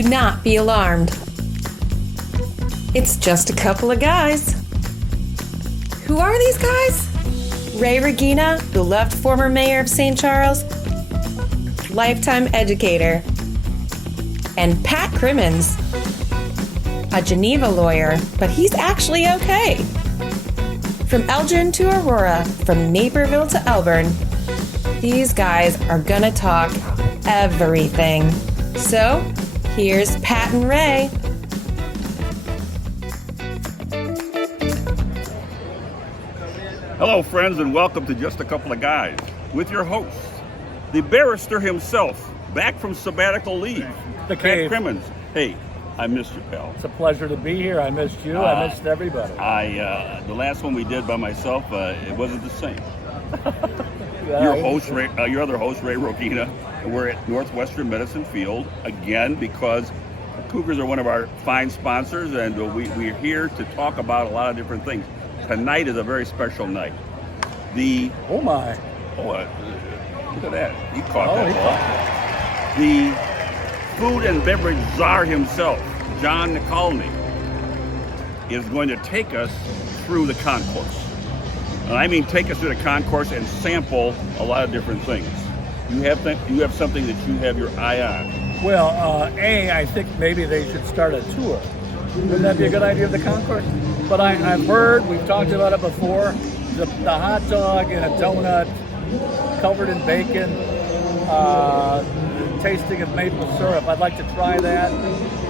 Do not be alarmed. It's just a couple of guys. Who are these guys? Ray Regina, beloved former mayor of St. Charles, lifetime educator, and Pat Crimmins, a Geneva lawyer, but he's actually okay. From Elgin to Aurora, from Naperville to Elburn, these guys are gonna talk everything. So, here's Pat and Ray. Hello, friends, and welcome to Just a Couple of Guys with your host, the barrister himself, back from sabbatical leave, The Pat cave. Crimmins. Hey, I missed you, pal. It's a pleasure to be here. I missed you. I missed everybody. The last one we did by myself, it wasn't the same. Yeah, Your other host, Ray Regina, and we're at Northwestern Medicine Field again because the Cougars are one of our fine sponsors, and we're here to talk about a lot of different things. Tonight is a very special night. Oh my! Look at that! He caught He that ball. The Food and Beverage Czar himself, Jon Nekolny, is going to take us through the concourse. And I mean take us through the concourse and sample a lot of different things. You have something that you have your eye on. Well, I think maybe they should start a tour. Wouldn't that be a good idea of the concourse? But I've heard, we've talked about it before, the hot dog and a donut covered in bacon, tasting of maple syrup. I'd like to try that,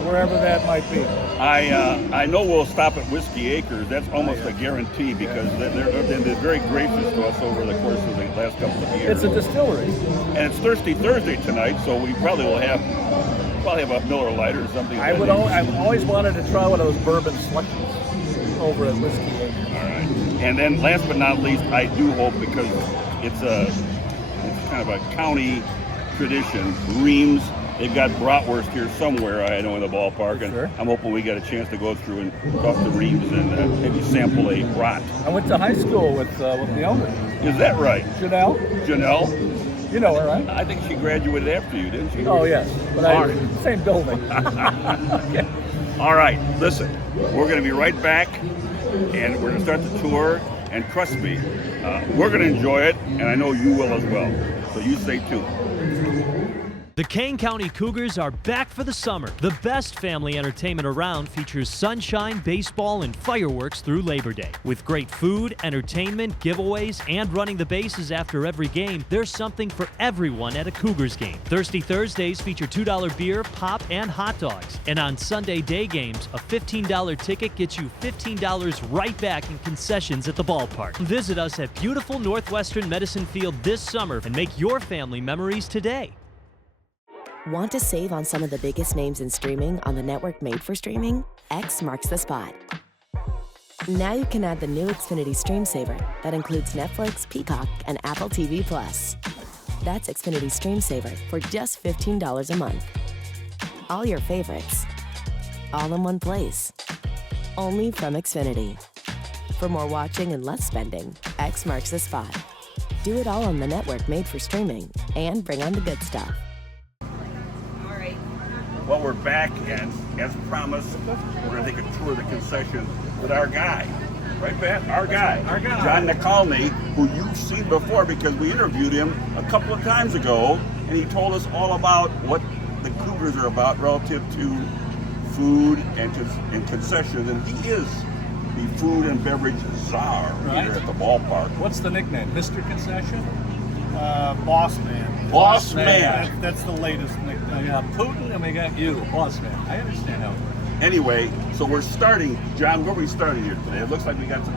wherever that might be. I know we'll stop at Whiskey Acres. That's almost a guarantee because they're very gracious to us over the course of the last couple of years. It's a distillery. And it's Thirsty Thursday tonight, so we probably have a Miller Lite or something. I've always wanted to try one of those bourbon slushies over at Whiskey Acres. All right. And then last but not least, I do hope, because it's kind of a county tradition, Reams, they've got bratwurst here somewhere, I know, in the ballpark, and sure. I'm hoping we get a chance to go through and talk to Reams and maybe sample a brat. I went to high school with the owner. Is that right? Janelle? You know her, right? I think she graduated after you, didn't she? Oh, yes. But same building. Okay. All right, listen, we're going to be right back, and we're going to start the tour, and trust me, we're going to enjoy it, and I know you will as well. So you stay tuned. The Kane County Cougars are back for the summer. The best family entertainment around features sunshine, baseball, and fireworks through Labor Day. With great food, entertainment, giveaways, and running the bases after every game, there's something for everyone at a Cougars game. Thirsty Thursdays feature $2 beer, pop, and hot dogs. And on Sunday day games, a $15 ticket gets you $15 right back in concessions at the ballpark. Visit us at beautiful Northwestern Medicine Field this summer and make your family memories today. Want to save on some of the biggest names in streaming on the network made for streaming? X marks the spot. Now you can add the new Xfinity Stream Saver that includes Netflix, Peacock, and Apple TV+. That's Xfinity Stream Saver for just $15 a month. All your favorites, all in one place. Only from Xfinity. For more watching and less spending, X marks the spot. Do it all on the network made for streaming and bring on the good stuff. Well, we're back, and as promised, we're going to take a tour of the concession with our guy. Right, Pat? Our guy. Jon Nekolny, who you've seen before because we interviewed him a couple of times ago, and he told us all about what the Cougars are about relative to food and concessions, and he is the Food and Beverage Czar here at the ballpark. What's the nickname? Mr. Concession? Boss Man. Boss Man. That's the latest nickname. We got Putin and we got you, Boss Man. I understand how it works. Anyway, so we're starting, John, where are we starting here today? It looks like we got some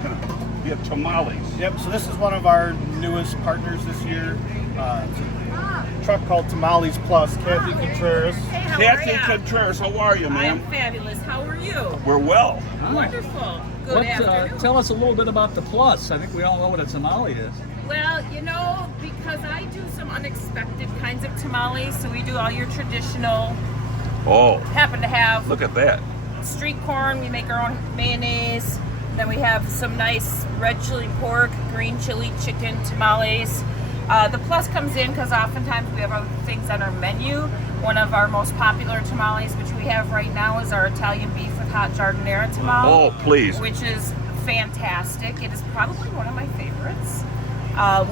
we have tamales. Yep, so this is one of our newest partners this year. It's a truck called Tamales Plus, Kathy Contreras. Hey, Kathy Contreras, how are you, ma'am? I'm fabulous. How are you? We're well. Wonderful. Good afternoon. Tell us a little bit about the Plus. I think we all know what a tamale is. Well, because I do some unexpected kinds of tamales, so we do all your traditional. Oh, Happen to have look at that. street corn. We make our own mayonnaise. Then we have some nice red chili pork, green chili chicken tamales. The plus comes in because oftentimes we have other things on our menu. One of our most popular tamales, which we have right now, is our Italian beef with hot giardiniera tamale. Oh, please. Which is fantastic. It is probably one of my favorites.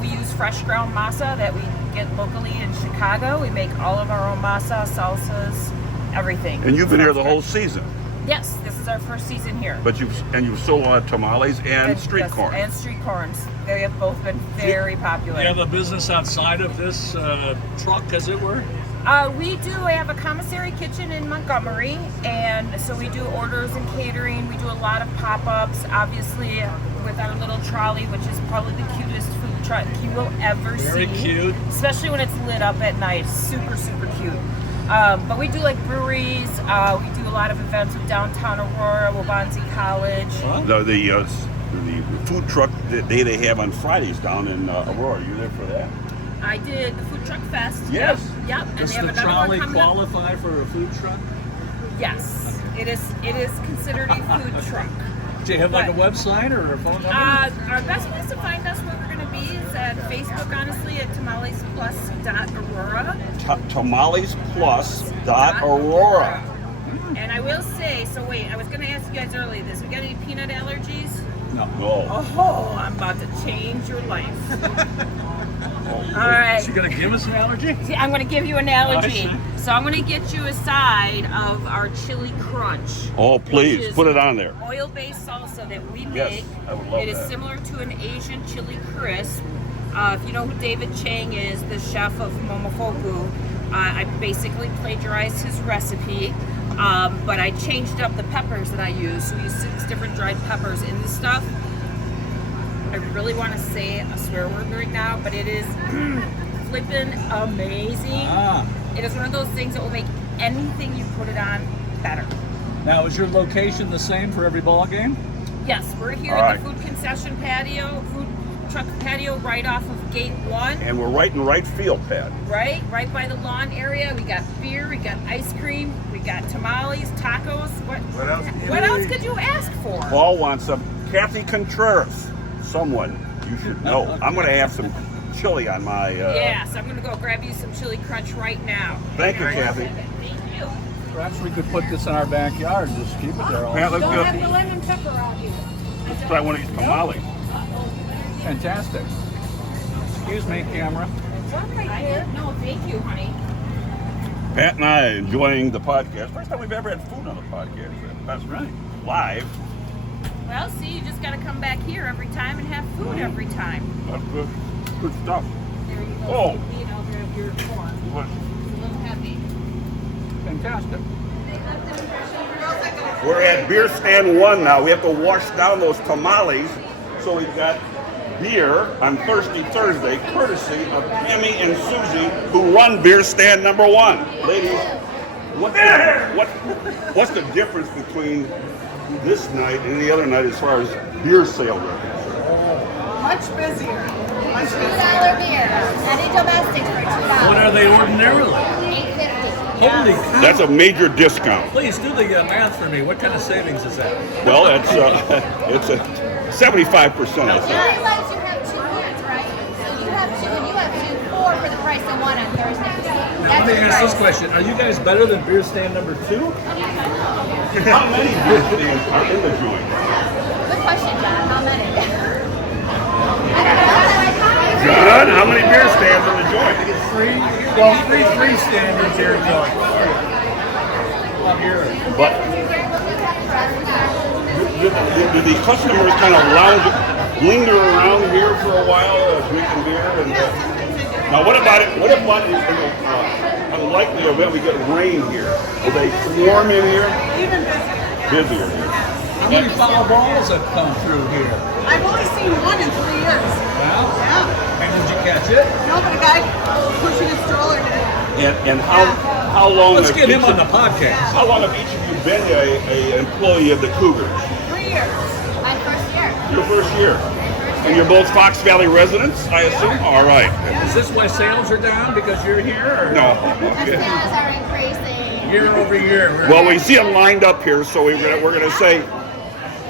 We use fresh ground masa that we get locally in Chicago. We make all of our own masa, salsas, everything. And you've been here the whole season. Yes, this is our first season here. But you've sold a lot of tamales and street yes, corn. And street corns. They have both been very popular. You have a business outside of this truck, as it were? We do have a commissary kitchen in Montgomery, and so we do orders and catering. We do a lot of pop-ups, obviously, with our little trolley, which is probably the cutest food truck you will ever see. Very cute. Especially when it's lit up at night. Super, super cute. But we do like breweries. We do a lot of events with downtown Aurora, Waubonsee College. The food truck day they have on Fridays down in Aurora. You there for that? I did the Food Truck Fest. Yes. Yep. And Does we have the another trolley one coming up. qualify for a food truck? Yes. It is considered a food truck. Do you have like a website or a phone number? Our best place to find us where we're going to be is at Facebook, honestly, at tamalesplus.aurora. Tamalesplus.aurora. And I will say, so wait, I was going to ask you guys earlier this. We got any peanut allergies? No. Oh, I'm about to change your life. All right. Is she going to give us an allergy? See, I'm going to give you an allergy. I see. So I'm going to get you a side of our chili crunch. Oh, please, which is put it on there. Oil-based salsa that we make. Yes, I would love It is that. similar to an Asian chili crisp. If you know who David Chang is, the chef of Momofuku, I basically plagiarized his recipe, but I changed up the peppers that I use. So we use 6 different dried peppers in this stuff. I really want to say a swear word right now, but it is flippin' amazing. It is one of those things that will make anything you put it on better. Now, is your location the same for every ball game? Yes, we're here All in right. the food concession patio, food truck patio right off of gate 1. And we're right in right field, Pat. Right by the lawn area. We got beer, we got ice cream, we got tamales, tacos. What else could you ask for? Paul wants some Kathy Contreras. Someone you should know. I'm going to have some chili on my... Yes, I'm going to go grab you some chili crunch right now. Thank you, Kathy. Thank you. Perhaps we could put this in our backyard and just keep it there all Pat, let's Don't go. have the lemon pepper on you. Let's try one of these tamales. Fantastic. Excuse me, camera. No, thank you, honey. Pat and I are enjoying the podcast. First time we've ever had food on the podcast. That's right. Live. Well, see, you just got to come back here every time and have food every time. That's good. Good stuff. There you go. Oh. You know, grab your corn. What? It's a little heavy. Fantastic. We're at beer stand 1 now. We have to wash down those tamales. So we've got beer on Thirsty Thursday, courtesy of Tammy and Susie, who run beer stand number 1. Ladies, what's the difference between this night and any other night as far as beer sale goes? Much busier. Much busier. $2 beer. Any domestics for $2. What are they ordinarily? $8.50. Holy cow. That's a major discount. Please do the math for me. What kind of savings is that? Well, it's a 75%, I think. You realize you have 2 hands, right? So you have 2 and you have 2, 4 for the price of 1 on Thursday. Let me ask this question. Are you guys better than beer stand number 2? How many beer stands are in the joint? Good question, John. How many? John, how many beer stands in the joint? 3? Well, 3 standards here, Joe. Up here. But do the customers kind of linger around here for a while, drinking beer? And, now, what about it? What about in the unlikely event we get rain here? Will they swarm in here? Even Busier here. How many foul balls have come through here? I've only seen 1 in 3 years. Wow. Yeah. And did you catch it? No, but a guy pushing a stroller did. And how long? Let's have get him each on the of- podcast. How long have each of you been an employee of the Cougars? 3 years. My first year. Your first year. And you're both Fox Valley residents, I assume? All right. Is this why sales are down because you're here? Or No. The sales are increasing. Year over year. Well, we see them lined up here, so we're gonna say,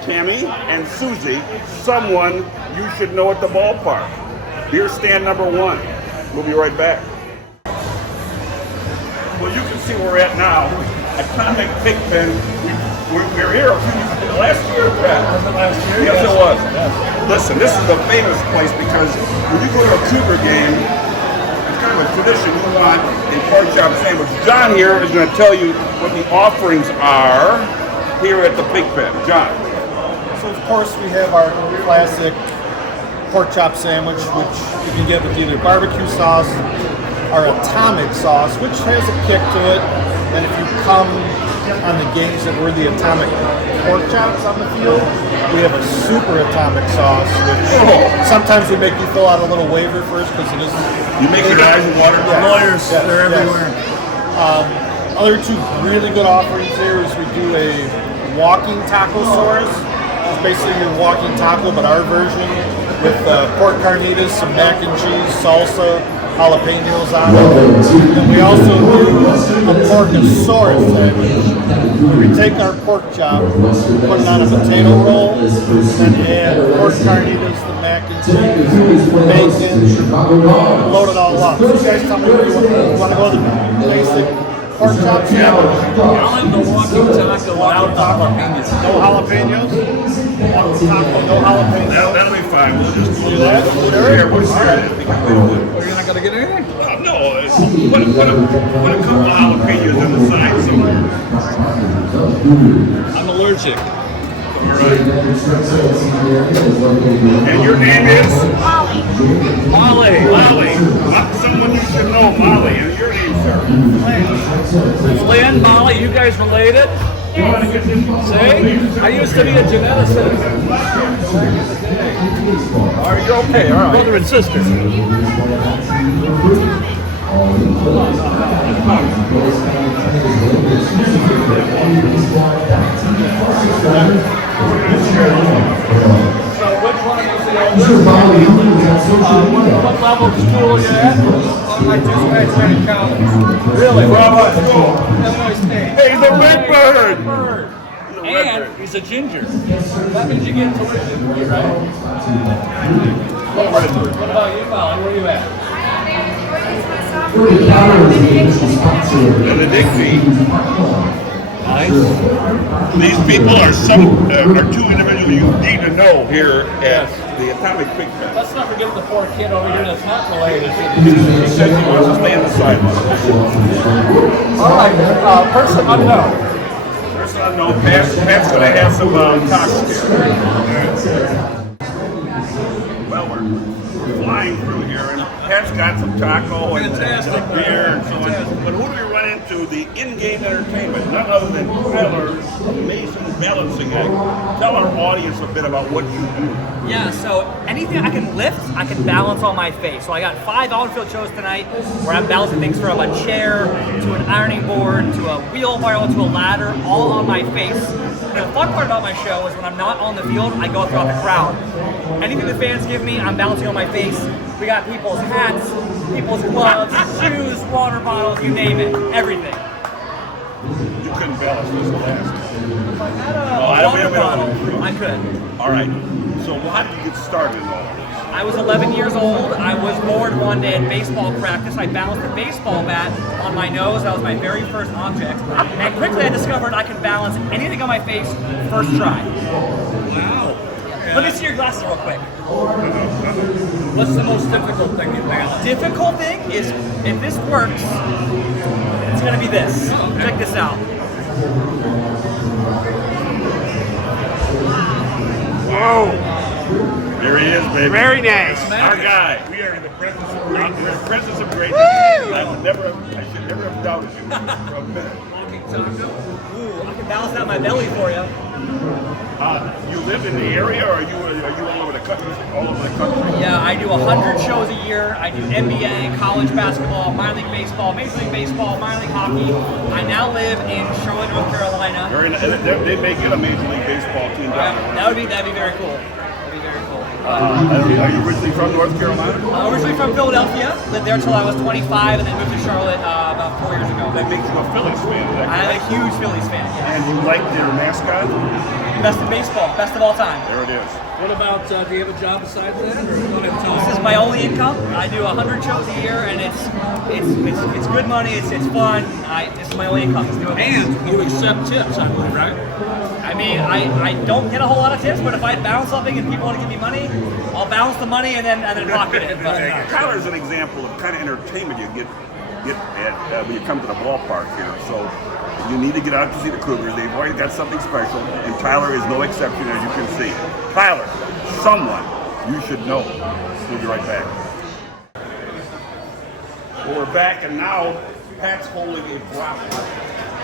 Tammy and Susie, someone you should know at the ballpark. Beer stand number 1. We'll be right back. Well, you can see where we're at now. Atomic Pigpen. We were here last year, Pat. Last year? Yes, it was. Yes. Listen, this is a famous place because when you go to a Cougar game, it's kind of a tradition. You want a pork chop sandwich. John here is going to tell you what the offerings are here at the Pigpen. John. So of course we have our classic pork chop sandwich, which you can get with either barbecue sauce or atomic sauce, which has a kick to it. And if you come on the games that were the atomic pork chops on the field, we have a super atomic sauce, which sometimes we make you fill out a little waiver first because it is. You make your eyes water. Yes, Lawyers, yes, they're everywhere. Other two really good offerings here is we do a walking taco source. It's basically your walking taco, but our version with pork carnitas, some mac and cheese, salsa, jalapenos on it. And we also do a pork-a-saurus sandwich. We take our pork chop, put it on a potato roll, then add pork carnitas, the mac and cheese, bacon, load it all up. So you guys tell me where you want to go with the basic pork chop sandwich. I'll have the walking taco without the jalapenos. No jalapenos? Walking taco, no jalapenos. That'll be fine. We'll just Do that? here. We'll share it. Oh, you're not going to get anything? No, put a couple of jalapenos on the side somewhere. I'm allergic. All right. And your name is? Molly. Molly. Someone you should know, Molly. And your name, sir? Lynn, Molly, you guys related? See? I used to be a geneticist. Are you okay? All right. Brother and sister. So which one is the oldest? What level of school are you at? I just graduated college. Really? What school? Illinois State. Hey, he's a Redbird. And he's a ginger. That means you get tuition free, right? What about you, Molly? Where are you at? Benedictine. Nice. These people are two individuals you need to know here at the Atomic Pigpen. Let's not forget the poor kid over here that's not related. He said he wants to stay on the sideline. All right, person unknown. Person unknown. Pat's going to have some tacos here. Well, we're flying through here, and Pat's got some taco and some beer and so on. But who do we run into? The in-game entertainment, none other than Keller's amazing balancing act. Tell our audience a bit about what you do. Yeah, so anything I can lift, I can balance on my face. So I got 5 on-field shows tonight where I'm balancing things from a chair to an ironing board to a wheelbarrow to a ladder, all on my face. And the fun part about my show is when I'm not on the field, I go throughout the crowd. Anything the fans give me, I'm balancing on my face. We got people's hats, people's gloves, shoes, water bottles, you name it, everything. You couldn't balance this last. If I had a water bottle, I could. All right. So how did you get started in all this? I was 11 years old. I was bored one day at baseball practice. I balanced a baseball bat on my nose. That was my very first object. And quickly I discovered I could balance anything on my face first try. Wow. Let me see your glasses real quick. What's the most difficult thing you balance? Difficult thing is, if this works, it's gonna be this. Check this out. Whoa! There he is, baby. Very nice. Our guy. We are in the presence of greatness. We're in the presence of greatness. I should never have doubted you for a minute. Ooh, I can balance out my belly for you. You live in the area, or are you all over the country? All over the country? Yeah, I do 100 shows a year. I do NBA, college basketball, minor league baseball, major league baseball, minor league hockey. I now live in Charlotte, North Carolina. They may get a major league baseball team down there. That'd be very cool. That'd be very cool. Are you originally from North Carolina? Originally from Philadelphia. Lived there until I was 25, and then moved to Charlotte about 4 years ago. That makes you a Phillies fan. I'm a huge Phillies fan. And you like their mascot? Best in baseball, best of all time. There it is. What about, do you have a job besides that? Or you don't have time? This is my only income. I do 100 shows a year, and it's good money. It's fun. This is my only income. It's doing this. And you accept tips, I believe, right? I mean, I don't get a whole lot of tips, but if I balance something and people want to give me money, I'll balance the money and then pocket it. But Tyler's an example of kind of entertainment you get at when you come to the ballpark here. So you need to get out to see the Cougars. They've already got something special, and Tyler is no exception, as you can see. Tyler, someone you should know. We'll be right back. Well, we're back, and now Pat's holding a bratwurst.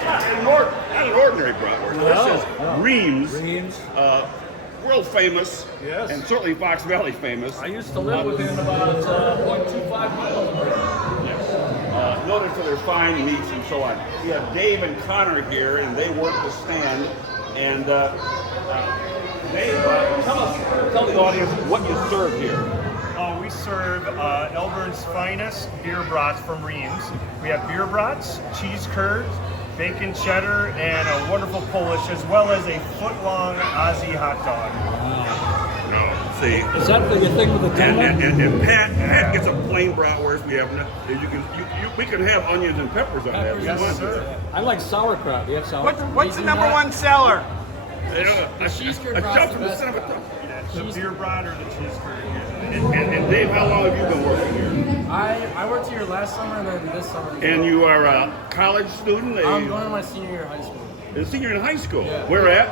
Not an ordinary bratwurst. This is 𝐊𝐴𝐻𝐿𝐴𝐻𝐿𝐴𝐻𝐿, world famous, Yes. and certainly Fox Valley famous. I used to live within about 0.25 miles of it. Notice that there's fine meats and so on. We have Dave and Connor here, and they work the stand. And Dave, tell the audience what you serve here. We serve Elburn's finest beer brats from 𝐊𝐴𝐻𝐿𝐴𝐻𝐿. We have beer brats, cheese curds, bacon cheddar, and a wonderful Polish, as well as a foot-long Aussie hot dog. See, Is that the thing with the donut? and Pat gets a plain bratwurst. We have we can have onions and peppers on that. Yes, sir. I like sauerkraut. Do you have sauerkraut? What's the number one seller? A cheese curd from the center of a The beer brat or the cheese curd. and Dave, how long have you been working here? I worked here last summer and then this summer. And you are a college student? I'm going to my senior year of high school. A senior in high school? Yeah. Where at?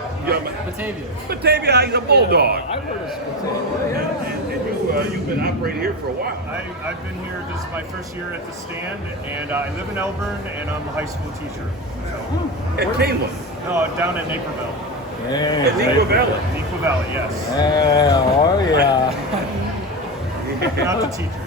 Batavia. Batavia, he's a bulldog. I heard of Batavia. And you've been operating here for a while. I've been here, this is my first year at the stand, and I live in Elburn, and I'm a high school teacher. At Canewood? No, down at Naperville. At Nequa Valley? Nequa Valley, yes. Oh, yeah. Not the teacher.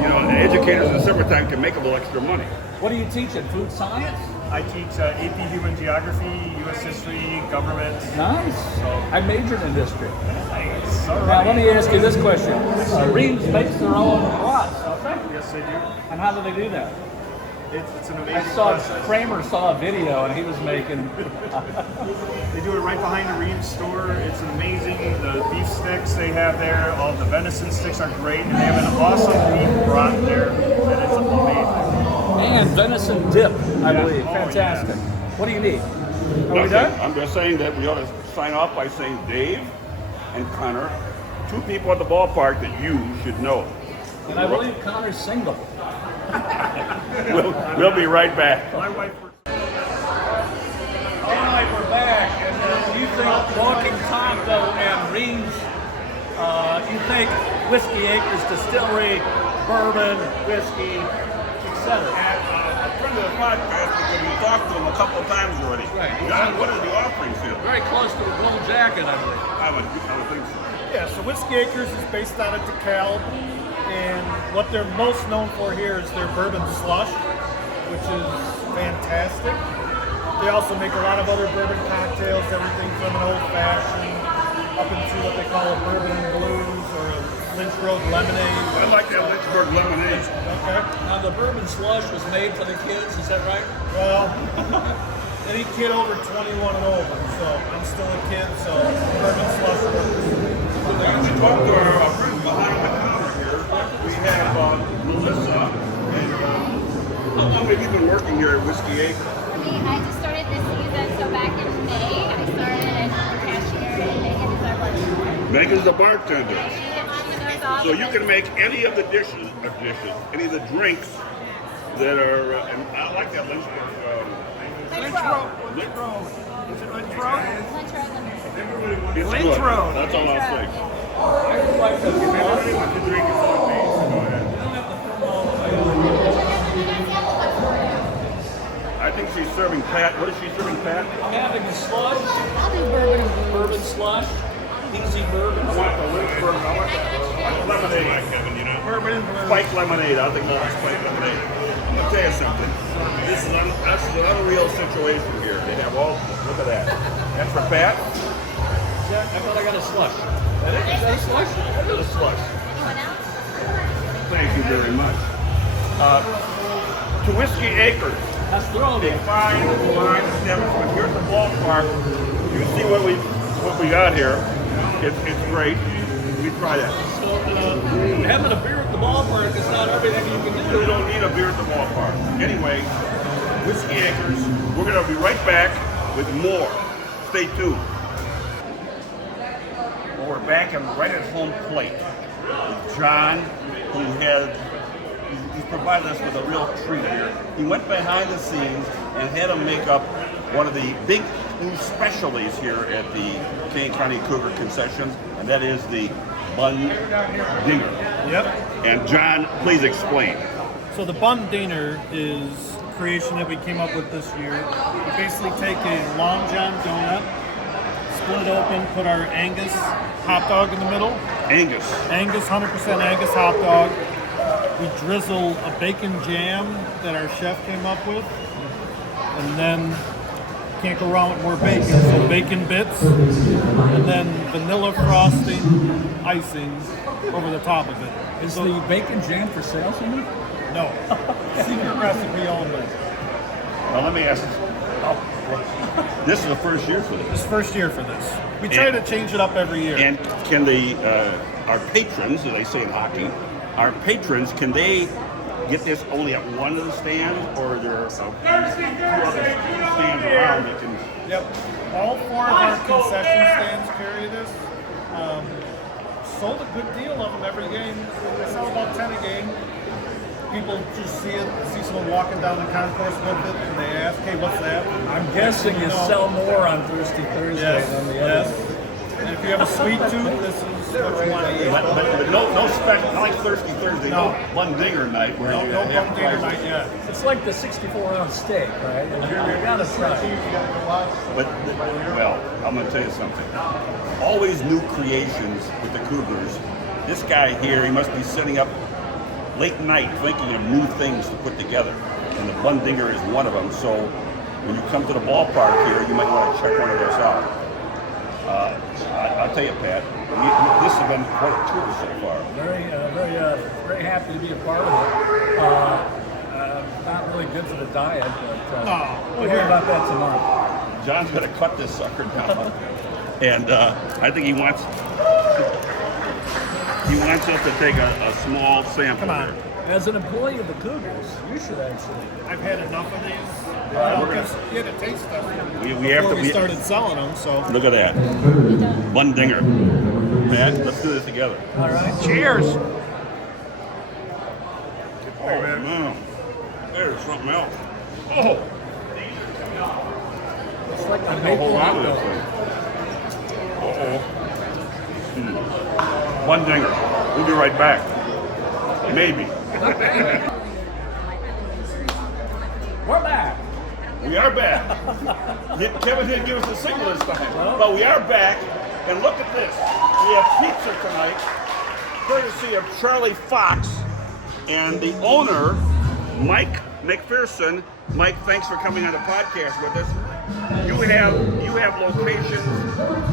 You know, the educators in the summertime can make a little extra money. What are you teaching? Food science? I teach AP Human Geography, U.S. History, government. Nice. I majored in history. Nice. All Now, right. let me ask you this question. 𝐊𝐴𝐻𝐿𝐴𝐻𝐿 makes their own brats, don't they? Yes, they do. And how do they do that? It's an I amazing saw process. Kramer saw a video and he was making. They do it right behind the 𝐊𝐴𝐻𝐿 store. It's amazing. The beef sticks they have there, all the venison sticks are great, and they have an awesome beef brat there that is amazing. And venison dip, I believe. Oh, Fantastic. yes. What do you need? Are we Nothing. done? I'm just saying that we ought to sign off by saying Dave and Connor, two people at the ballpark that you should know. And I believe Connor's single. We'll be right back. My wife works. All right, we're back. And you think Walking Taco and 𝐊𝐴𝐻𝐿𝐴𝐻𝐿, you think Whiskey Acres Distillery, bourbon, whiskey, etc. A friend of the podcast, because we talked to him a couple of times already. Right. John, what does the offering feel? Very close to a gold jacket, I believe. I would think so. Yeah, so Whiskey Acres is based out of DeKalb, and what they're most known for here is their bourbon slush, which is fantastic. They also make a lot of other bourbon cocktails, everything from an old fashioned up into what they call a bourbon and blues or a Lynch Road lemonade. I like that Lynchburg lemonade. Okay. Now, the bourbon slush was made for the kids, is that right? Well, any kid over 21 and over, so I'm still a kid, so bourbon slush works. We talked to our friends behind the counter here. We have Melissa. And how long have you been working here at Whiskey Acres? Me, I just started this season, so back in May, I started as a cashier and Megan is our bartender. Megan's the bartender. So So you can make any of the dishes, any of the drinks that are, and I like that Lynchburg. Lynch Road. Lynch Road. Is it Lynch Road? Lynch Road. It's Lynch good. Road. That's all I'll say. Everybody wants to drink is on me, so go ahead. I think she's serving Pat. What is she serving, Pat? I'm having a slush. I'll do bourbon slush. Easy bourbon. I want the Lynchburg. I want lemonade, Kevin. You know, bourbon and spiked lemonade. I think that's spiked lemonade. I'm gonna tell you something. This is that's an unreal situation here. They have all. Look at that. That's for Pat. I thought I got a slush. Is that a slush? That is a slush. Anyone else? Thank you very much. To Whiskey Acres. That's throwing They it. find line establishment. Here's the ballpark. You see what we got here. It's great. We try that. So, having a beer at the ballpark is not everything you can do. You don't need a beer at the ballpark. Anyway, Whiskey Acres, we're going to be right back with more. Stay tuned. Well, we're back and right at home plate with Jon, who he's provided us with a real treat here. He went behind the scenes and had him make up one of the big new specialties here at the Kane County Cougar concessions, and that is the Bundinger. Yep. And Jon, please explain. So the Bundinger is a creation that we came up with this year. We basically take a Long John donut, split it open, put our Angus hot dog in the middle. Angus, 100% Angus hot dog. We drizzle a bacon jam that our chef came up with, and then can't go wrong with more bacon. So bacon bits, and then vanilla frosting, icing over the top of it. Is the bacon jam for sale somewhere? No, secret recipe only. well, let me ask this. This is the first year for It's this. first year for this. We try to change it up every year. And can our patrons, as they say in hockey, our patrons, can they get this only at one of the stands, or are there two other stands around that can? Yep. All 4 of our concession stands carry this. Sold a good deal of them every game. They sell about 10 a game. People just see someone walking down the concourse with it, and they ask, "Hey, what's that?" I'm guessing you sell more on Thursday than the others. And if you have a sweet tooth, this is what you want to eat. But no special, not like Thirsty Thursday, no Bundinger night where you No have Bundinger prizes. night yet. It's like the 64-ounce steak, right? And you're gotta try. But, well, I'm going to tell you something. Always new creations with the Cougars. This guy here, he must be sitting up late night thinking of new things to put together. And the Bundinger is one of them. So when you come to the ballpark here, you might want to check one of those out. I'll tell you, Pat, this has been quite a tour so far. Very happy to be a part of it. Not really good for the diet, but we'll hear about that tomorrow. Jon's going to cut this sucker down. And I think he wants us to take a small sample. Come on. As an employee of the Cougars, you should actually. I've had enough of these. We're gonna- You had to taste them We have before to we started selling them, so. Look at that. Bundinger. Pat, let's do this together. All right. Cheers! Oh, man. There's something else. Oh! It's like a A maple whole lot hot of this dog. thing. Uh-oh. Bundinger. We'll be right back. Maybe. We're back. We are back. Kevin didn't give us a signal this time. But we are back. And look at this. We have pizza tonight, courtesy of Charlie Fox and the owner, Mike McPherson. Mike, thanks for coming on the podcast with us. You have locations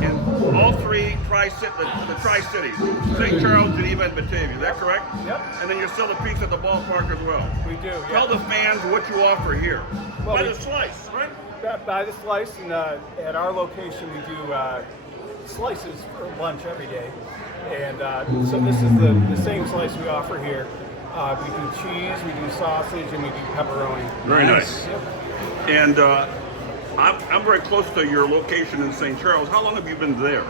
in all 3 the Tri-Cities, St. Charles, Geneva, and Batavia. Is that correct? Yep. And then you sell the pizza at the ballpark as well. We do. Tell the fans what you offer here. Well, By we- the slice, right? By the slice, and at our location we do slices for lunch every day. And so this is the same slice we offer here. We do cheese, we do sausage, and we do pepperoni. Very nice. And I'm very close to your location in St. Charles. How long have you been there?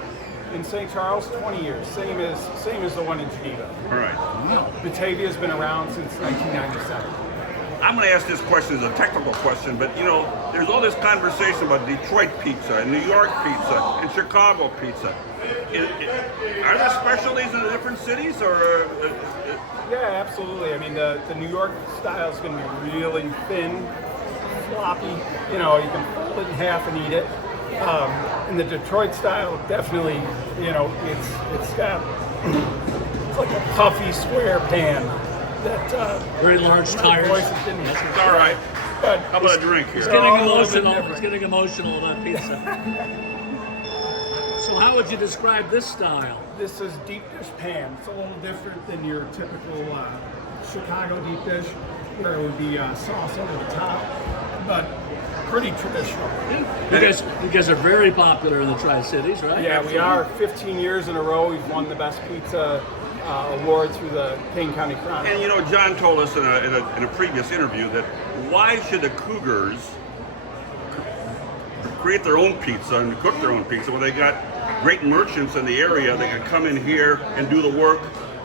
In St. Charles, 20 years, same as the one in Geneva. All right. Batavia's been around since 1997. I'm going to ask this question as a technical question, but you know, there's all this conversation about Detroit pizza and New York pizza and Chicago pizza. Are there specialties in the different cities, or? Yeah, absolutely. I mean, the New York style is going to be really thin, floppy. You know, you can fold it in half and eat it. And the Detroit style, definitely, you know, it's got it's like a puffy square pan that Very large tires. voices didn't It's all right. But How about a drink here? It's getting emotional. It's getting emotional about pizza. So how would you describe this style? this is deep dish pan. It's a little different than your typical Chicago deep dish, where it would be sauce over the top. But pretty traditional. You guys are very popular in the Tri-Cities, right? Yeah, we are. 15 years in a row, we've won the best pizza award through the Kane County Chronicle. And you know, John told us in a previous interview that why should the Cougars create their own pizza and cook their own pizza when they got great merchants in the area that can come in here and do the work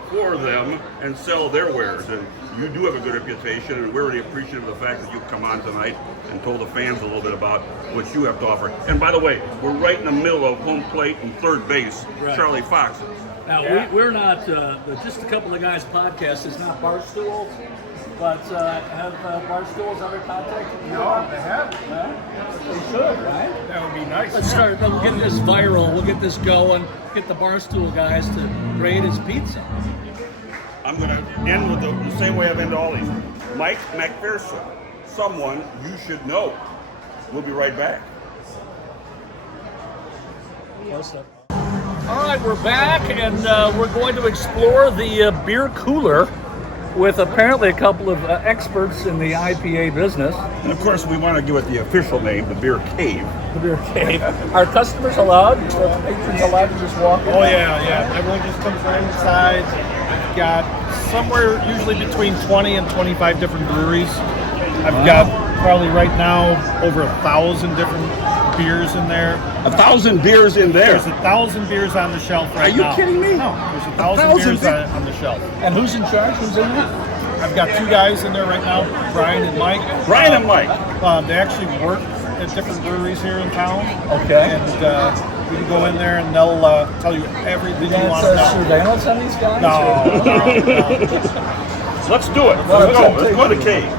for them and sell their wares. And you do have a good reputation, and we're really appreciative of the fact that you've come on tonight and told the fans a little bit about what you have to offer. And by the way, we're right in the middle of home plate and third base, Right. Charlie Fox's. Now, we're not, Just a Couple of Guys podcast is not Barstools, but have Barstools ever contacted you? No, they haven't. They should, right? That would be nice. Let's start, we'll get this viral, we'll get this going, get the Barstool guys to grade his pizza. I'm going to end with the same way I've ended all these. Mike McPherson, someone you should know. We'll be right back. All right, we're back, and we're going to explore the beer cooler with apparently a couple of experts in the IPA business. And of course, we want to give it the official name, the Beer Cave. The Beer Cave. Are customers allowed? Are patrons allowed to just walk in? Oh yeah. Everyone just comes right inside. I've got somewhere usually between 20 and 25 different breweries. I've got probably right now over 1,000 different beers in there. 1,000 beers in there? There's 1,000 beers on the shelf right now. Are you kidding me? No, there's 1,000 beers on the shelf. And who's in charge? Who's in there? I've got 2 guys in there right now, Brian and Mike. Brian and Mike? They actually work at different breweries here in town. Okay. And you can go in there and they'll tell you everything you want to know. Surveillance on these guys? No. Let's do it. Let's go. Let's go to the cave.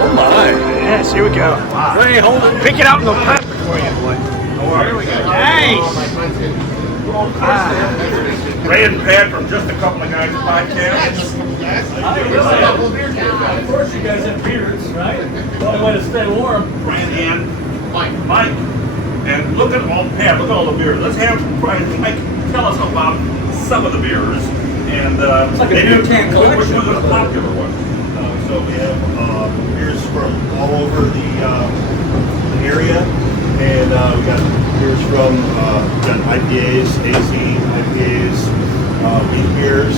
Oh my. Yes, here we go. Hey, hold it. Pick it out in the pot for you, boy. Here we go. Nice! Ray and Pat from Just a Couple of Guys podcast. Of course you guys have beards, right? The only way to stay warm. Brian and Mike. And look at Pat, look at all the beers. Let's have Brian and Mike tell us about some of the beers. And it's like a beer can collection. Which ones are the popular ones? So we have beers from all over the area, and we got beers from got IPAs, AZ, IPAs, wheat beers,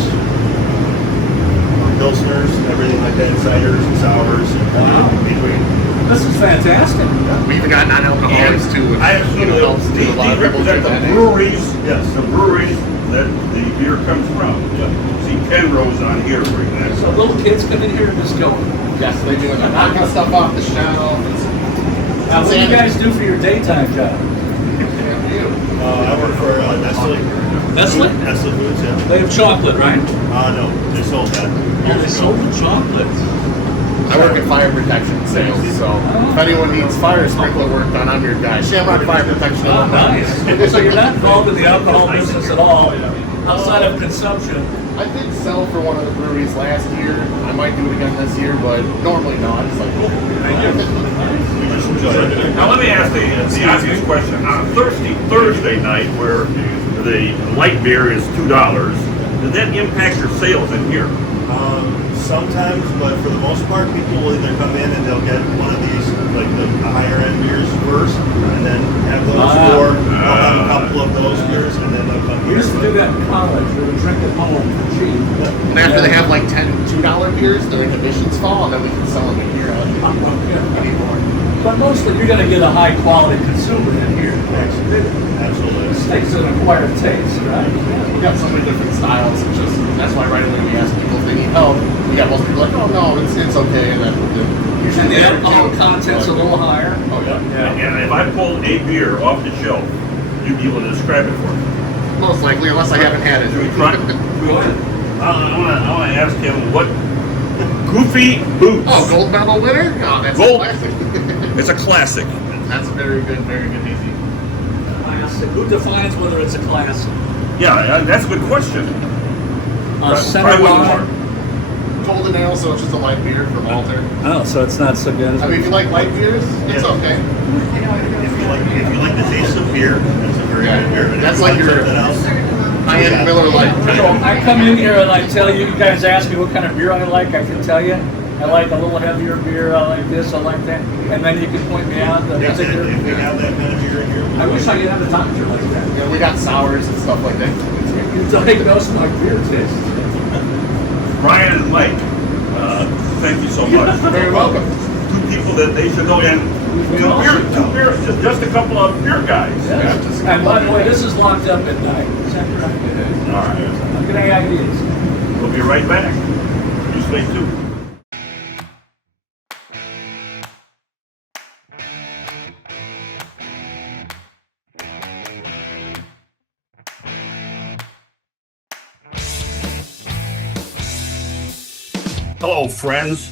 pilsners, everything like that, ciders and sours, and in between. This is fantastic. We even got non-alcoholics too. I assume these represent the breweries. Yes, the breweries that the beer comes from. See Penrose on here, for example. So little kids come in here and just go. Yes, they do. They're knocking stuff off the shelf. Now, what do you guys do for your daytime job? I work for Nestle. Nestle? Nestle Foods, yeah. They have chocolate, right? No, they sold that. Yeah, they sold the chocolate. I work in fire protection sales, so if anyone needs fire sprinkler work done, I'm your guy. Shamrock Fire Protection. Oh, nice. So you're not involved in the alcohol business at all, outside of consumption? I did sell for one of the breweries last year. I might do it again this year, but normally not. It's like, Now let me ask the obvious question. On Thursday night, where the light beer is $2, does that impact your sales in here? Sometimes, but for the most part, people will either come in and they'll get one of these, like the higher end beers first, and then have those, or they'll have a couple of those beers, and then they'll come We here. used to do that in college. We would drink at home for cheap. and after they have like 10 $2 beers, their inhibitions fall, and then we can sell them in here anymore. But mostly you're going to get a high quality consumer in here. Absolutely. Steaks an acquired taste, right? We got so many different styles. It's just that's why right away we ask people if they need help. We got most people like, oh no, it's okay, and then usually And the alcohol content's a little higher. Oh yeah. And if I pulled a beer off the shelf, you'd be able to describe it for me. Most likely, unless I haven't had it. Should we try? Go ahead. I want to ask him what Goofy Boots. Oh, gold medal winner? Oh, that's Gold. a classic. It's a classic. That's very good, easy. Classic. Who defines whether it's a classic? Yeah, that's a good question. Center bar. Golden ale, so it's just a light beer from Alter. Oh, so it's not so good. I mean, if you like light beers, it's okay. If you like the taste of beer, that's a very good beer. But if That's you like your something else, high-end Miller Lite. So I come in here and I tell you, you guys ask me what kind of beer I like, I can tell you. I like a little heavier beer. I like this. I like that. And then you can point me out the particular. If we have that kind of beer here, I wish I could have the temperature like that. Yeah, we got sours and stuff like that. You diagnose my beer taste. Brian and Mike, thank you so much. You're very welcome. Two people that they should know, and two beer, just a couple of beer guys. Yes. And by the way, this is locked up at night. All right. I'm getting ideas. We'll be right back. You stay tuned. Hello, friends.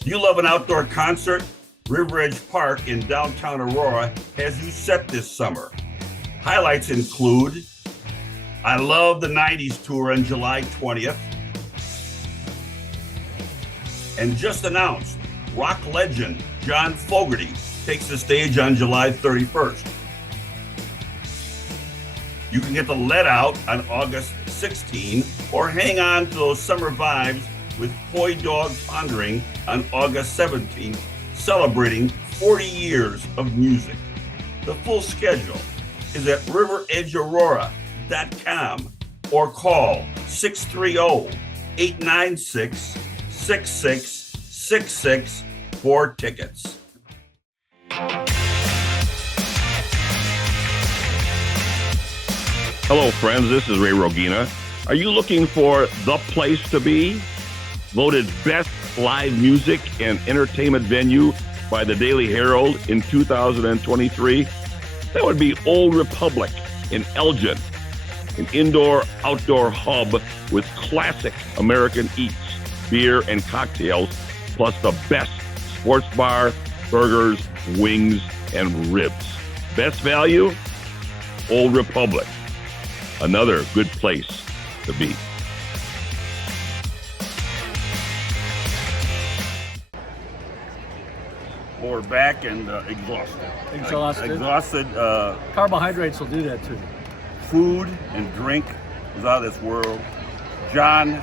Do you love an outdoor concert? River Edge Park in downtown Aurora has you set this summer. Highlights include I Love the 90s tour on July 20th. And just announced, rock legend John Fogerty takes the stage on July 31st. You can get the Let Out on August 16 or hang on to those summer vibes with Hoy Dog Pondering on August 17th, celebrating 40 years of music. The full schedule is at riveredgeaurora.com or call 630-896-6666 for tickets. Hello, friends. This is Ray Rogina. Are you looking for the place to be? Voted best live music and entertainment venue by the Daily Herald in 2023. That would be Old Republic in Elgin, an indoor-outdoor hub with classic American eats, beer, and cocktails, plus the best sports bar, burgers, wings, and ribs. Best value? Old Republic. Another good place to be. We're back and exhausted. Exhausted. Carbohydrates will do that too. Food and drink was out of this world. John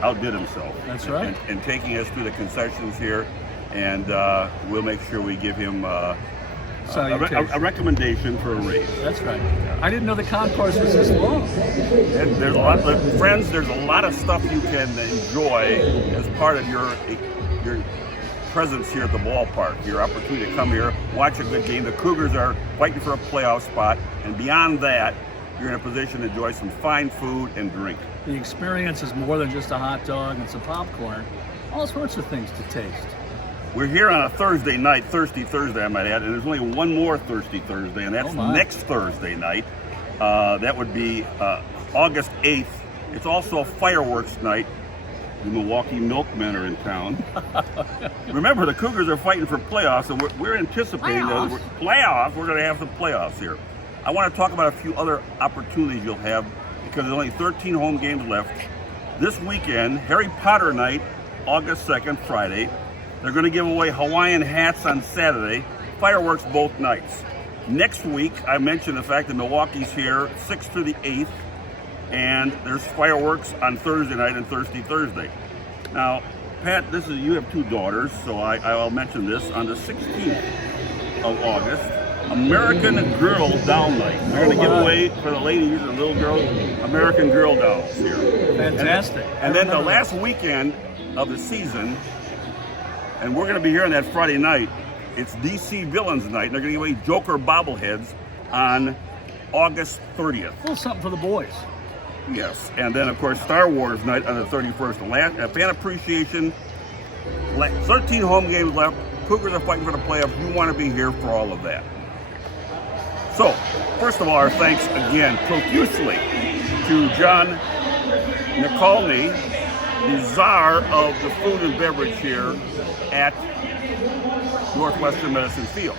outdid himself. That's right. And taking us through the concessions here, and we'll make sure we give him a recommendation for a raise. That's right. I didn't know the concourse was this long. And there's a lot of friends. There's a lot of stuff you can enjoy as part of your presence here at the ballpark. Your opportunity to come here, watch a good game. The Cougars are fighting for a playoff spot, and beyond that, you're in a position to enjoy some fine food and drink. The experience is more than just a hot dog and some popcorn. All sorts of things to taste. We're here on a Thursday night, Thirsty Thursday, I might add, and there's only one more Thirsty Thursday, and that's next Thursday night. That would be August 8th. It's also a fireworks night. The Milwaukee Milkmen are in town. Remember, the Cougars are fighting for playoffs, and we're anticipating that we're going to have some playoffs here. I want to talk about a few other opportunities you'll have because there's only 13 home games left. This weekend, Harry Potter night, August 2nd, Friday. They're going to give away Hawaiian hats on Saturday, fireworks both nights. Next week, I mentioned the fact that Milwaukee's here 6th through the 8th. And there's fireworks on Thursday night and Thirsty Thursday. Now, Pat, you have two daughters, so I'll mention this. On the 16th of August, American Girl Doll Night. We're going to give away for the ladies and little girls American Girl dolls here. Fantastic. And then the last weekend of the season, and we're going to be here on that Friday night, it's DC Villains Night, and they're going to give away Joker bobbleheads on August 30th. A little something for the boys. Yes, and then of course Star Wars night on the 31st. Fan appreciation, 13 home games left. Cougars are fighting for the playoffs. You want to be here for all of that. So, first of all, our thanks again profusely to Jon Nekolny, the czar of the food and beverage here at Northwestern Medicine Field,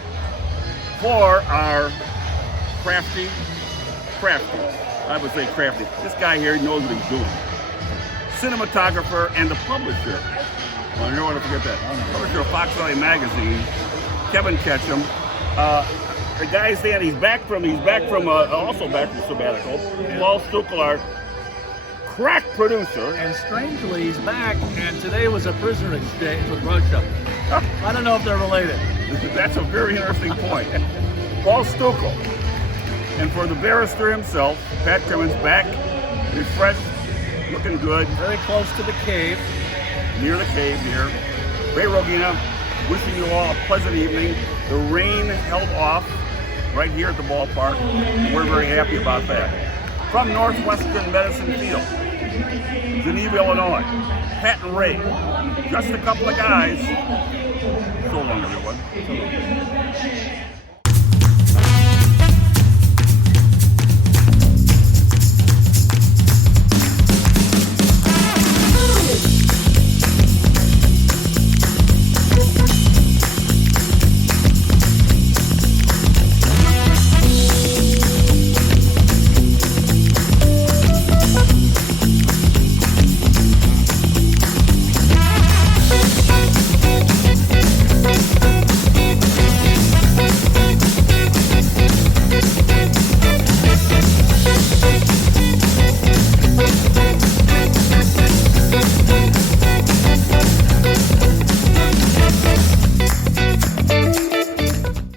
for our crafty. I would say crafty. This guy here knows what he's doing. Cinematographer and the publisher. Well, you don't want to forget that. Publisher of Fox Valley Magazine, Kevin Ketchum. The guy's saying he's back from also back from sabbatical. Paul Stukel, our crack producer. And strangely, he's back, and today was a prisoner exchange with Russia. I don't know if they're related. That's a very interesting point. Paul Stucco. And for the barrister himself, Pat Timmons back, refreshed, looking good. Very close to the cave. Near the cave here. Ray Rogina, wishing you all a pleasant evening. The rain held off right here at the ballpark. We're very happy about that. From Northwestern Medicine Field, Geneva, Illinois, Pat and Ray, just a couple of guys. So long, everyone. So long.